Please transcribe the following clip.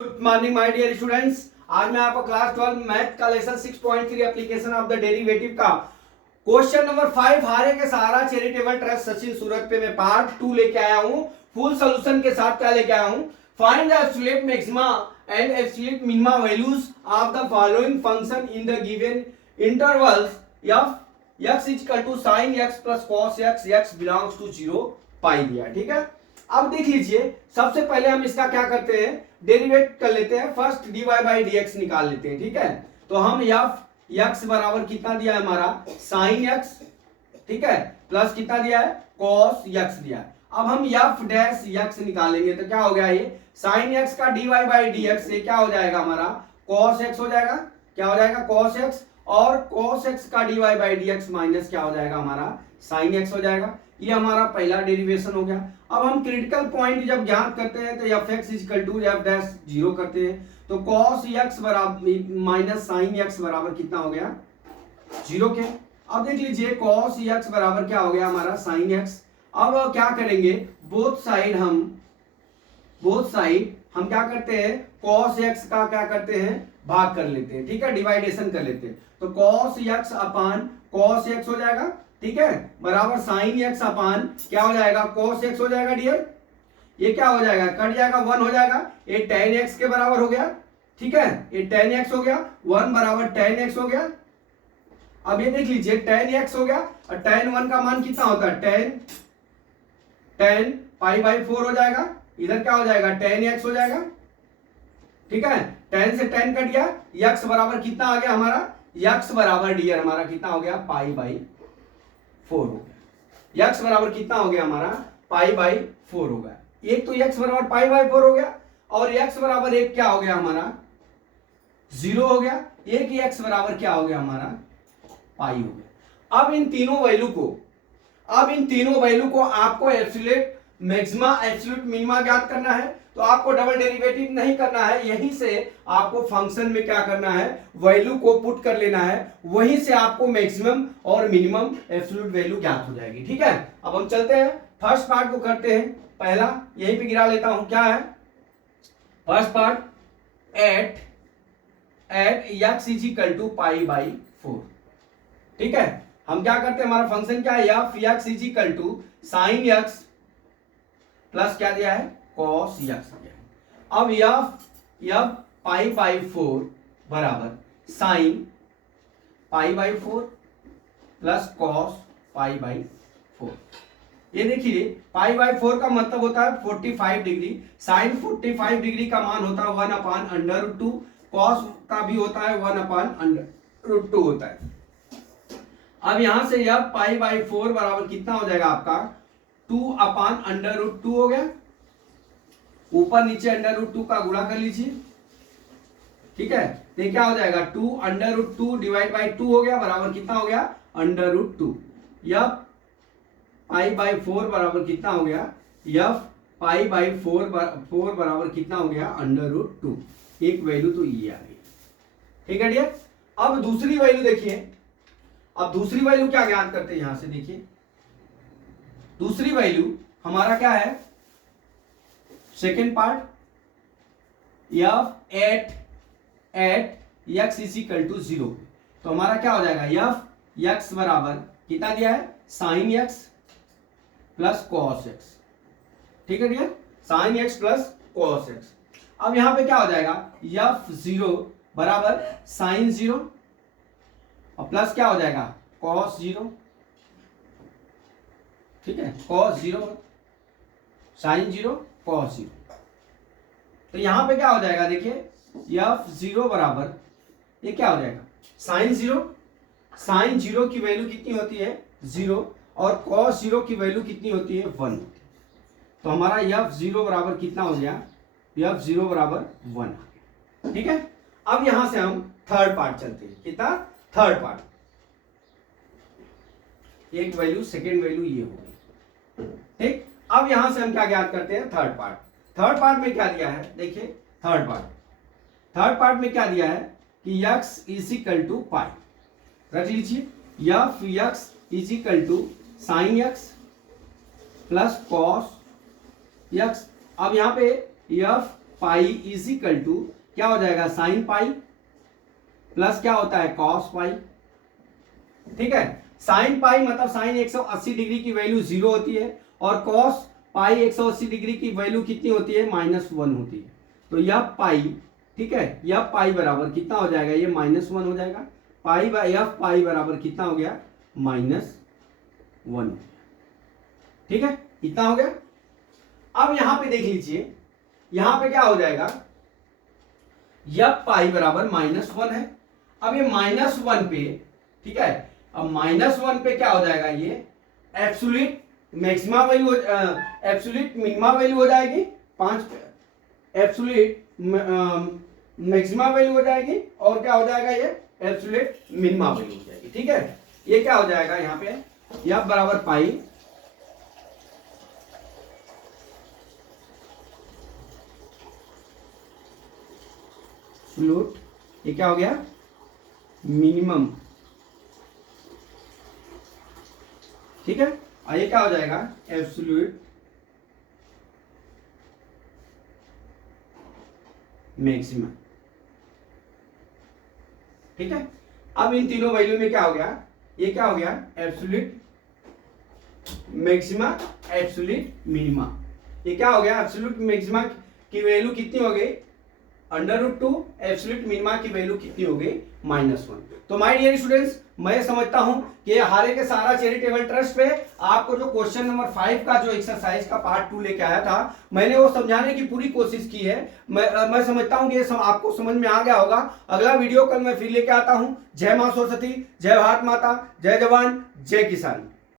Good morning my dear students. आज मैं आपको क्लास 12 मैथ का lesson 6.3 application of the derivative का क्वेश्चन नंबर 5 हारे के सहारा चैरिटेबल ट्रस्ट सचिन सूरत पे मैं पार्ट 2 लेके आया हूं। फुल सॉल्यूशन के साथ क्या लेके आया हूं, find the absolute maxima and absolute minima values of the following function in the given intervals f x equal to sin x plus cos x x belongs to 0 pi दिया। ठीक है, अब देख लीजिए, सबसे पहले हम इसका क्या करते हैं, डेरिवेट कर लेते हैं। फर्स्ट dy बाई dx निकाल लेते हैं। ठीक है, तो हम f x बराबर कितना दिया है हमारा sin x, ठीक है, प्लस कितना दिया है cos x दिया है। अब हम f डैश x निकालेंगे तो क्या हो गया, ये sin x का dy बाई dx से क्या हो जाएगा हमारा cos x हो जाएगा। क्या हो जाएगा cos x, और cos x का dy बाई dx माइनस क्या हो जाएगा हमारा sin x हो जाएगा। ये हमारा पहला डेरिवेशन हो गया। अब हम क्रिटिकल पॉइंट जब ज्ञात करते हैं तो f x equal to f dash 0 करते हैं, तो cos x बराबर माइनस sin x बराबर कितना हो गया 0 के। अब देख लीजिए cos x बराबर क्या हो गया हमारा sin x। अब क्या करेंगे, बोथ साइड हम क्या करते हैं, cos x का क्या करते हैं भाग कर लेते हैं। ठीक है, डिवाइडेशन कर लेते हैं, तो cos x अपान cos x हो जाएगा। ठीक है, बराबर sin x अपान क्या हो जाएगा cos x हो जाएगा डियर। ये क्या हो जाएगा, कट जाएगा 1 हो जाएगा, ये tan x के बराबर हो गया। ठीक है, ये tan x हो गया, 1 बराबर tan x हो गया। अब ये देख लीजिए tan x हो गया, और tan 1 का मान कितना होता है tan पाई बाई 4 हो जाएगा। इधर क्या हो जाएगा tan x हो जाएगा। ठीक है, tan से tan कट गया, x बराबर कितना आ गया हमारा, x बराबर डियर हमारा कितना हो गया पाई बाई 4 हो गया। x बराबर कितना हो गया हमारा पाई बाई 4 हो गया। एक तो x बराबर पाई बाई 4 हो गया, और x बराबर एक क्या हो गया हमारा 0 हो गया। एक x बराबर क्या हो गया हमारा पाई हो गया। अब इन तीनों वैल्यू को आपको एब्सोल्यूट मैक्सिमा एब्सोल्यूट मिनिमा ज्ञात करना है, तो आपको डबल डेरिवेटिव नहीं करना है, यहीं से आपको फंक्शन में क्या करना है, वैल्यू को पुट कर लेना है, वहीं से आपको मैक्सिमम और मिनिमम एब्सोल्यूट वैल्यू ज्ञात हो जाएगी। ठीक है, अब हम चलते हैं फर्स्ट पार्ट को करते हैं। पहला यहीं पे गिरा लेता हूं, क्या है first part, at x is equal to pi by 4। ठीक है, हम क्या करते हैं, हमारा फंक्शन क्या है, f x is equal to sine x plus क्या दिया है cos x दिया है। अब यफ पाई बाई 4 बराबर sine pi by 4 plus cos pi by 4। ये देखिए पाई बाई 4 का मतलब होता है 45 डिग्री, साइन 45 डिग्री का मान होता है 1 अपान अंडर रूट 2, कॉस का भी होता है 1 अपान अंडर रूट 2 होता है। अब यहां से यह पाई बाई 4 बराबर कितना हो जाएगा आपका 2 अपान अंडर रूट 2 हो गया। ऊपर नीचे अंडर रूट 2 का गुणा कर लीजिए। ठीक है, तो क्या हो जाएगा 2 अंडर रूट 2 डिवाइड बाई 2 हो गया, बराबर कितना हो गया अंडर रूट 2। यह पाई बाई 4 बराबर कितना हो गया, यह पाई बाई 4 बराबर कितना हो गया अंडर रूट 2। एक वैल्यू तो ये आ गई। ठीक है डियर, अब दूसरी वैल्यू देखिए। अब दूसरी वैल्यू क्या ज्ञात करते हैं, यहां से देखिए दूसरी वैल्यू हमारा क्या है, second part, f at x is equal to 0। तो हमारा क्या हो जाएगा, एफ एक्स बराबर कितना दिया है sine x plus cos x. ठीक है dear, sine x plus cos x. अब यहां पे क्या हो जाएगा, एफ 0 बराबर साइन 0 और प्लस क्या हो जाएगा कॉस 0। ठीक है, cos 0 sin 0 cos 0। तो यहां पे क्या हो जाएगा, देखिए f 0 बराबर ये क्या हो जाएगा sin 0। sin 0 की वैल्यू कितनी होती है 0, और cos 0 की वैल्यू कितनी होती है 1। तो हमारा f 0 बराबर कितना हो गया, f 0 बराबर 1। ठीक है, अब यहां से हम थर्ड पार्ट चलते हैं। कितना थर्ड पार्ट, एक वैल्यू सेकेंड वैल्यू ये हो गई। ठीक, अब यहां से हम क्या ज्ञात करते हैं, थर्ड पार्ट। थर्ड पार्ट में क्या दिया है, देखिए थर्ड पार्ट में क्या दिया है कि x is equal to pi, रख लीजिए f x is equal to sine x plus cos x. अब यहां पे f pi is equal to क्या हो जाएगा, साइन पाई प्लस क्या होता है, कॉस पाई। ठीक है, साइन पाई मतलब साइन 180 डिग्री की वैल्यू 0 होती है, और कॉस पाई 180 डिग्री की वैल्यू कितनी होती है, -1 होती है। तो यह पाई, ठीक है, यह पाई बराबर कितना हो जाएगा, ये -1 हो जाएगा। पाई बाई एफ पाई बराबर कितना हो गया, -1। ठीक है, इतना हो गया। अब यहां पे देख लीजिए, यहां पे क्या हो जाएगा, यह पाई बराबर -1 है। अब ये -1 पे, ठीक है, अब -1 पे क्या हो जाएगा, ये absolute maxima value, absolute minima value हो जाएगी 5 पे, एब्सोल्यूट मैक्सिमा वैल्यू हो जाएगी, और क्या हो जाएगा, ये एब्सोल्यूट मिनिमा वैल्यू हो जाएगी। ठीक है, ये क्या हो जाएगा यहाँ पे, यह बराबर पाई एब्सोल्यूट, ये क्या हो गया, मिनिमम। ठीक है, और ये क्या हो जाएगा, एब्सोल्यूट मैक्सिमम। ठीक है, अब इन तीनों वैल्यू में क्या हो गया, ये क्या हो गया, एब्सोल्यूट मैक्सिमा, एब्सोल्यूट मिनिमा। ये क्या हो गया, एब्सोल्यूट मैक्सिमा की वैल्यू कितनी हो गई, √2, एब्सोल्यूट मिनिमा की वैल्यू कितनी हो गई, -1। तो माय डियर स्टूडेंट्स, मैं समझता हूं कि हारे के सारा चैरिटेबल ट्रस्ट पे आपको जो क्वेश्चन नंबर 5 का जो एक्सरसाइज का पार्ट 2 लेके आया था, मैंने वो समझाने की पूरी कोशिश की है। मैं समझता हूं कि ये आपको समझ में आ गया होगा। अगला वीडियो कल मैं फिर लेके आता हूं। जय मां सरस्वती, जय भारत माता, जय जवान, जय किसान।